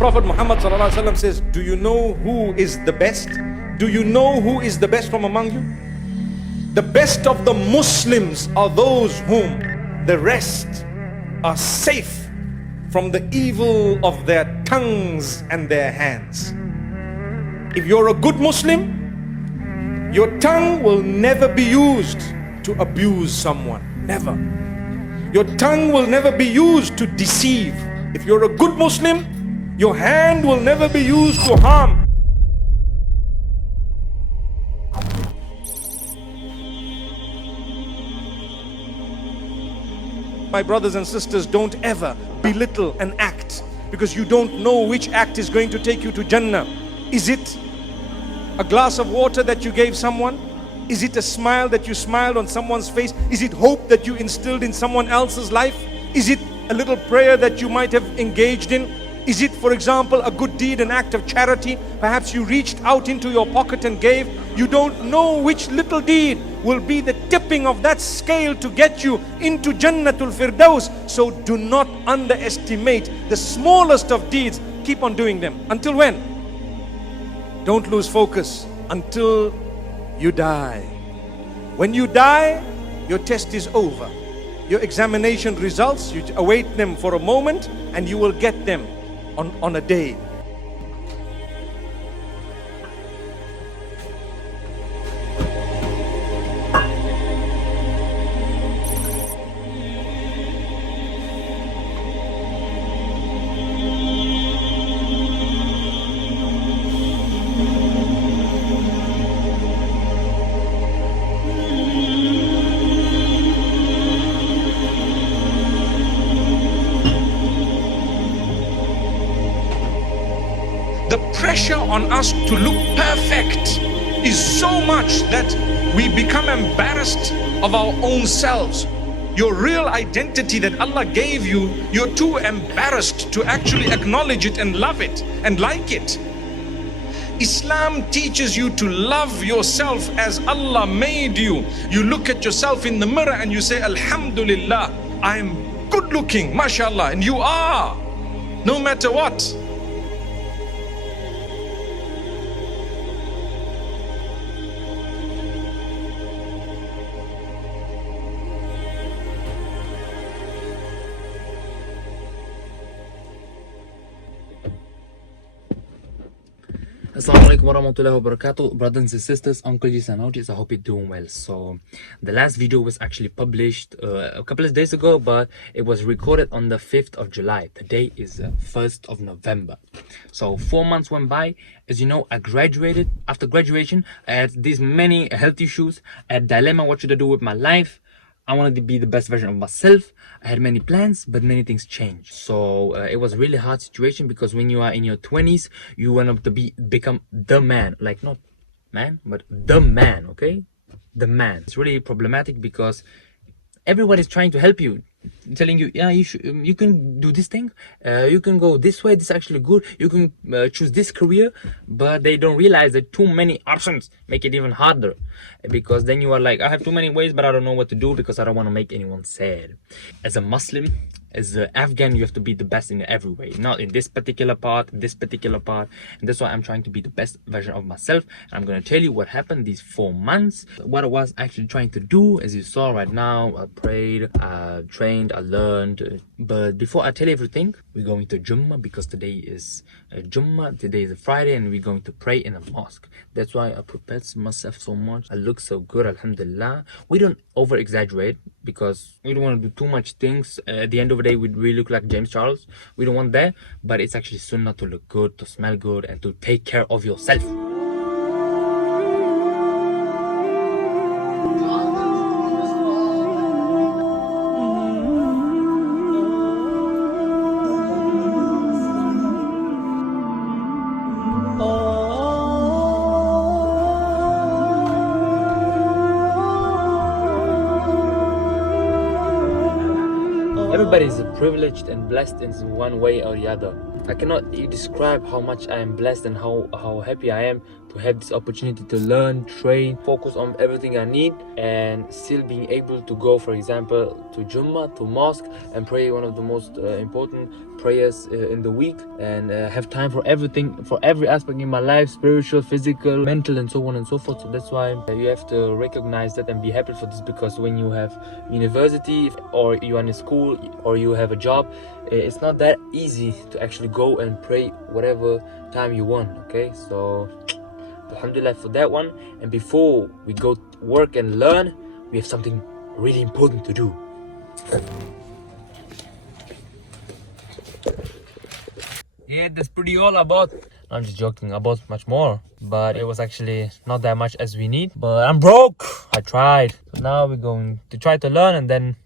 Prophet Muhammad ﷺ says, do you know who is the best? Do you know who is the best from among you? The best of the Muslims are those whom the rest are safe from the evil of their tongues and their hands. If you're a good Muslim, your tongue will never be used to abuse someone. Never. Your tongue will never be used to deceive. If you're a good Muslim, your hand will never be used to harm. My brothers and sisters, don't ever belittle an act, because you don't know which act is going to take you to Jannah. Is it a glass of water that you gave someone? Is it a smile that you smiled on someone's face? Is it hope that you instilled in someone else's life? Is it a little prayer that you might have engaged in? Is it, for example, a good deed, an act of charity? Perhaps you reached out into your pocket and gave. You don't know which little deed will be the tipping of that scale to get you into Jannatul Firdaus. So do not underestimate the smallest of deeds. Keep on doing them. Until when? Don't lose focus until you die. When you die, your test is over. Your examination results, you await them for a moment and you will get them on a day. The pressure on us to look perfect is so much that we become embarrassed of our own selves. Your real identity that Allah gave you, you're too embarrassed to actually acknowledge it and love it and like it. Islam teaches you to love yourself as Allah made you. You look at yourself in the mirror and you say, Alhamdulillah, I'm good looking, mashallah, and you are, no matter what. As-Salamu Alaikum Warahmatullahi Wabarakatuh, brothers and sisters, uncles and aunties, I hope you're doing well. So the last video was actually published a couple of days ago, but it was recorded on the 5th of July. Today is 1st of November. So 4 months went by. As you know, I graduated. After graduation, I had these many health issues. I had dilemma, what should I do with my life? I wanted to be the best version of myself. I had many plans, but many things changed. So it was a really hard situation, because when you are in your 20s, you want to become the man. Like, not man, but the man, okay? The man. It's really problematic because everyone is trying to help you, telling you, yeah, you can do this thing, you can go this way, this is actually good, you can choose this career, but they don't realize that too many options make it even harder, because then you are like, I have too many ways, but I don't know what to do because I don't want to make anyone sad. As a Muslim, as an Afghan, you have to be the best in every way, not in this particular part, and that's why I'm trying to be the best version of myself. And I'm going to tell you what happened these 4 months, what I was actually trying to do. As you saw right now, I prayed, I trained, I learned. But before I tell you everything, we're going to Jummah, because today is Jummah, today is a Friday, and we're going to pray in a mosque. That's why I prepared myself so much. I look so good, alhamdulillah. We don't over exaggerate, because we don't want to do too much things. At the end of the day, we look like James Charles. We don't want that, but it's actually sunnah to look good, to smell good, and to take care of yourself. Everybody is privileged and blessed in one way or the other. I cannot describe how much I am blessed and how happy I am to have this opportunity to learn, train, focus on everything I need, and still being able to go, for example, to Jummah, to mosque, and pray one of the most important prayers in the week, and have time for everything, for every aspect in my life, spiritual, physical, mental, and so on and so forth. So that's why you have to recognize that and be happy for this, because when you have university, or you are in school, or you have a job, it's not that easy to actually go and pray whatever time you want. Okay, so alhamdulillah for that one. And before we go work and learn, we have something really important to do. Yeah, that's pretty all about. I'm just joking, about much more, but it was actually not that much as we need. But I'm broke. I tried. So now we're going to try to learn, and then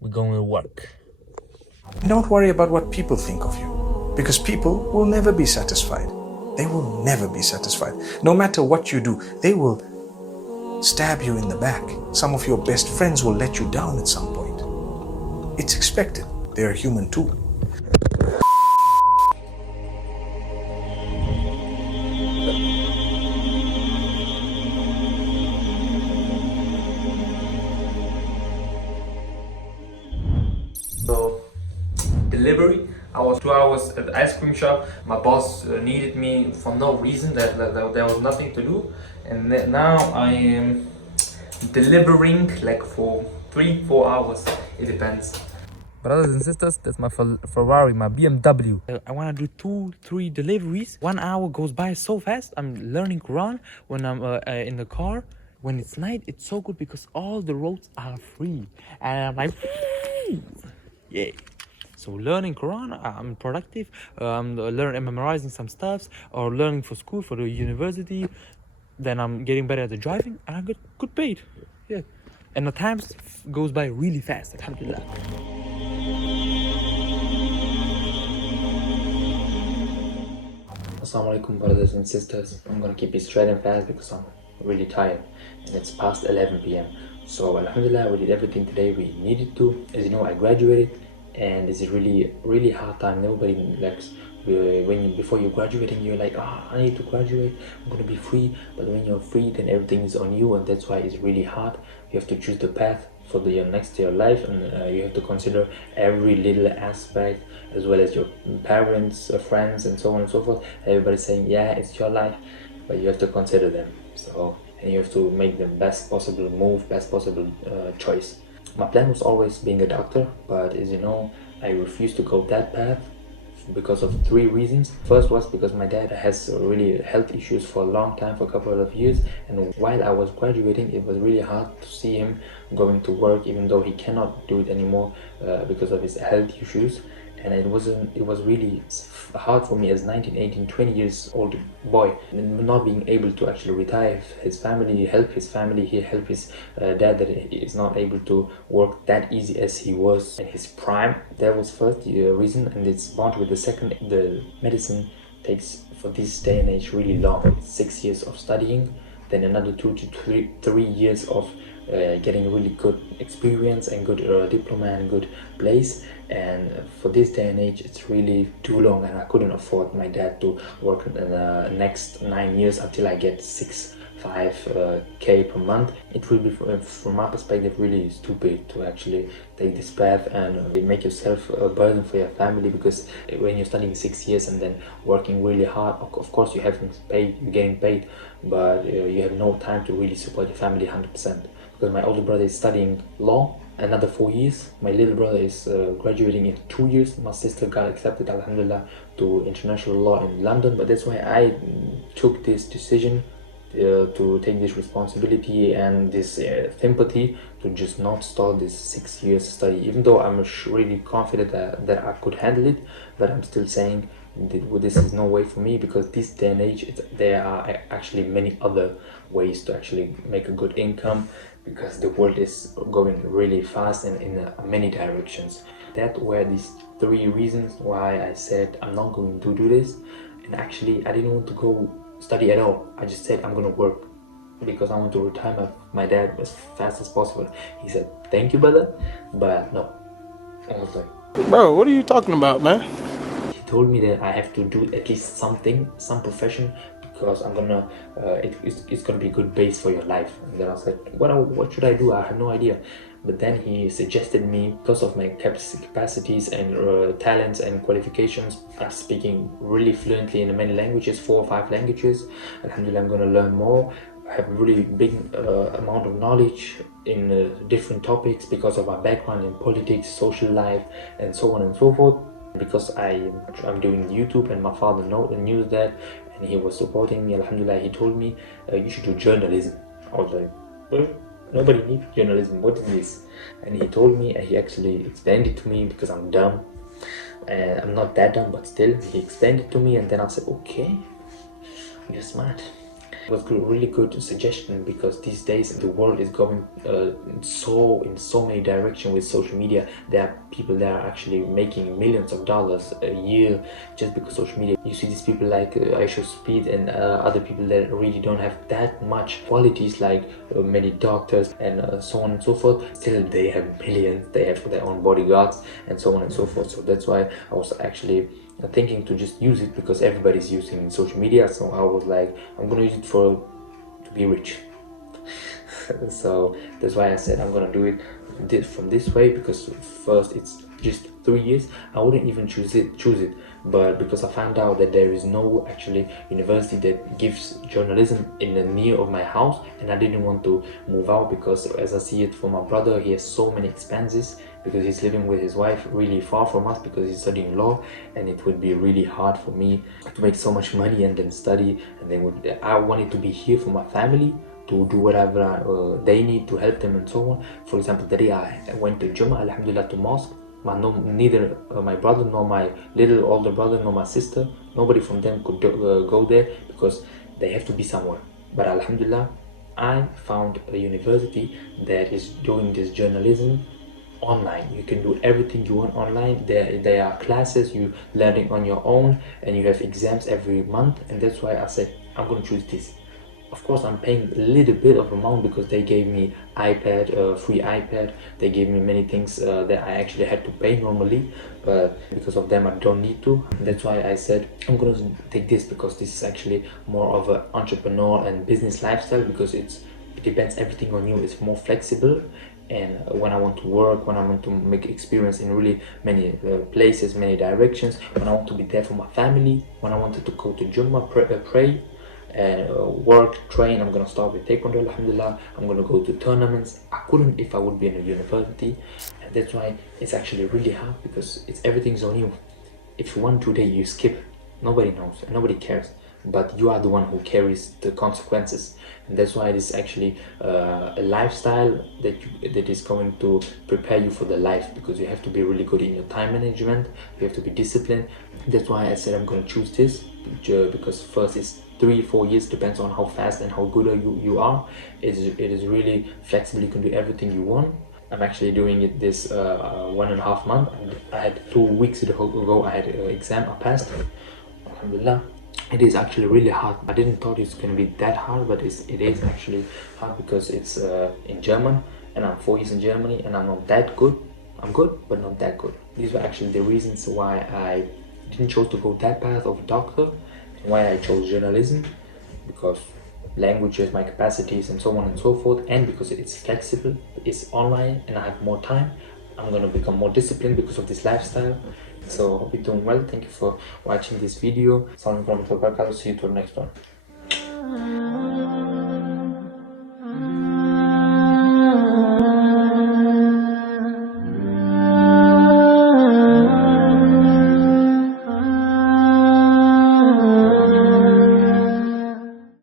we're going to work. Don't worry about what people think of you, because people will never be satisfied. They will never be satisfied. No matter what you do, they will stab you in the back. Some of your best friends will let you down at some point. It's expected. They are human too. So, delivery. I was 2 hours at the ice cream shop. My boss needed me for no reason. That there was nothing to do, and now I am delivering like for 3-4 hours. It depends. Brothers and sisters, that's my Ferrari, my BMW. I want to do 2-3 deliveries. 1 hour goes by so fast. I'm learning Quran when I'm in the car. When it's night, it's so good because all the roads are free, and I'm like, yeah. So learning Quran, I'm productive. I'm memorizing some stuffs, or learning for school, for the university. Then I'm getting better at the driving, and I get good paid. Yeah, and the time goes by really fast. Alhamdulillah. Assalamu alaikum, brothers and sisters. I'm gonna keep it straight and fast because I'm really tired, and it's past 11 p.m. So alhamdulillah, we did everything today we needed to. As you know, I graduated, and it's a really hard time. Nobody likes before you're graduating, you're like, I need to graduate, I'm gonna be free. But when you're free, then everything is on you, and that's why it's really hard. You have to choose the path for the next year life, and you have to consider every little aspect, as well as your parents, friends, and so on and so forth. Everybody's saying, yeah, it's your life, but you have to consider them. So, and you have to make the best possible move, best possible choice. My plan was always being a doctor, but as you know, I refused to go that path because of 3 reasons. First was because my dad has really health issues for a long time, for a couple of years, and while I was graduating, it was really hard to see him going to work, even though he cannot do it anymore because of his health issues. And it was really hard for me as 19, 18, 20 years old boy, not being able to actually retire his family, help his family, he help his dad, that he is not able to work that easy as he was in his prime. That was first reason, and it's bound with the second. The medicine takes, for this day and age, really long. It's 6 years of studying, then another 2 to 3 years of getting really good experience and good diploma and good place. And for this day and age, it's really too long, and I couldn't afford my dad to work in the next 9 years until I get 5K per month. It will be, from my perspective, really stupid to actually take this path and make yourself a burden for your family, because when you're studying 6 years and then working really hard, of course you're getting paid, but you have no time to really support your family 100%. Because my older brother is studying law, another 4 years. My little brother is graduating in 2 years. My sister got accepted, alhamdulillah, to international law in London. But that's why I took this decision to take this responsibility and this sympathy to just not start this 6 years study, even though I'm really confident that I could handle it. But I'm still saying this is no way for me, because this day and age there are actually many other ways to actually make a good income, because the world is going really fast and in many directions. That were these 3 reasons why I said I'm not going to do this. And actually I didn't want to go study at all. I just said I'm gonna work because I want to retire my dad as fast as possible. He said, thank you, brother, but no. I was like, bro, what are you talking about, man? He told me that I have to do at least something, some profession, because I'm gonna it's gonna be a good base for your life. And then I was like, what should I do? I have no idea. But then he suggested me, because of my capacities and talents and qualifications, I'm speaking really fluently in many languages, 4 or 5 languages. Alhamdulillah, I'm gonna learn more. I have a really big amount of knowledge in different topics because of my background in politics, social life, and so on and so forth. Because I'm doing YouTube, and my father knew that, and he was supporting me. Alhamdulillah, he told me you should do journalism. I was like, well, nobody needs journalism, what is this? And he told me, and he actually explained it to me, because I'm dumb, and I'm not that dumb, but still he explained it to me. And then I said, okay, you're smart. It was a really good suggestion, because these days the world is going in so many directions with social media. There are people that are actually making millions of dollars a year just because social media. You see these people like Aisha Speed and other people that really don't have that much qualities, like many doctors and so on and so forth. Still they have millions, they have their own bodyguards and so on and so forth. So that's why I was actually thinking to just use it, because everybody's using social media. So I was like, I'm gonna use it to be rich. So that's why I said I'm gonna do it from this way, because first it's just 3 years. I wouldn't even choose it, but because I found out that there is no actually university that gives journalism in the near of my house, and I didn't want to move out, because as I see it for my brother, he has so many expenses, because he's living with his wife really far from us, because he's studying law, and it would be really hard for me to make so much money and then study. And then I wanted to be here for my family, to do whatever they need to help them and so on. For example, the day I went to Jummah, alhamdulillah, to mosque, neither my brother nor my little older brother nor my sister, nobody from them could go there, because they have to be somewhere. But alhamdulillah, I found a university that is doing this journalism online. You can do everything you want online. There are classes, you learning on your own, and you have exams every month. And that's why I said I'm going to choose this. Of course, I'm paying a little bit of amount, because they gave me iPad, free iPad. They gave me many things that I actually had to pay normally, but because of them I don't need to. That's why I said I'm gonna take this, because this is actually more of an entrepreneur and business lifestyle, because it depends everything on you. It's more flexible, and when I want to work, when I want to make experience in really many places, many directions, when I want to be there for my family, when I wanted to go to Jummah, pray and work, train. I'm gonna start with taekwondo, alhamdulillah. I'm gonna go to tournaments. I couldn't if I would be in a university, and that's why it's actually really hard, because everything's on you. If you want today, you skip. Nobody knows, nobody cares, but you are the one who carries the consequences. And that's why it is actually a lifestyle that is going to prepare you for the life, because you have to be really good in your time management. You have to be disciplined. That's why I said I'm going to choose this, because first it's 3-4 years, depends on how fast and how good you are. It is really flexible. You can do everything you want. I'm actually doing it this 1.5 months. I had 2 weeks ago I had an exam. I passed, alhamdulillah. It is actually really hard. I didn't thought it's going to be that hard, but it is actually hard, because it's in German, and I'm 4 years in Germany, and I'm not that good. I'm good, but not that good. These were actually the reasons why I didn't choose to go that path of doctor, and why I chose journalism, because languages, my capacities, and so on and so forth, and because it's flexible, it's online, and I have more time. I'm going to become more disciplined because of this lifestyle. So hope you're doing well. Thank you for watching this video. As-Salam warahmatullahi wabarakatuh. See you to the next one.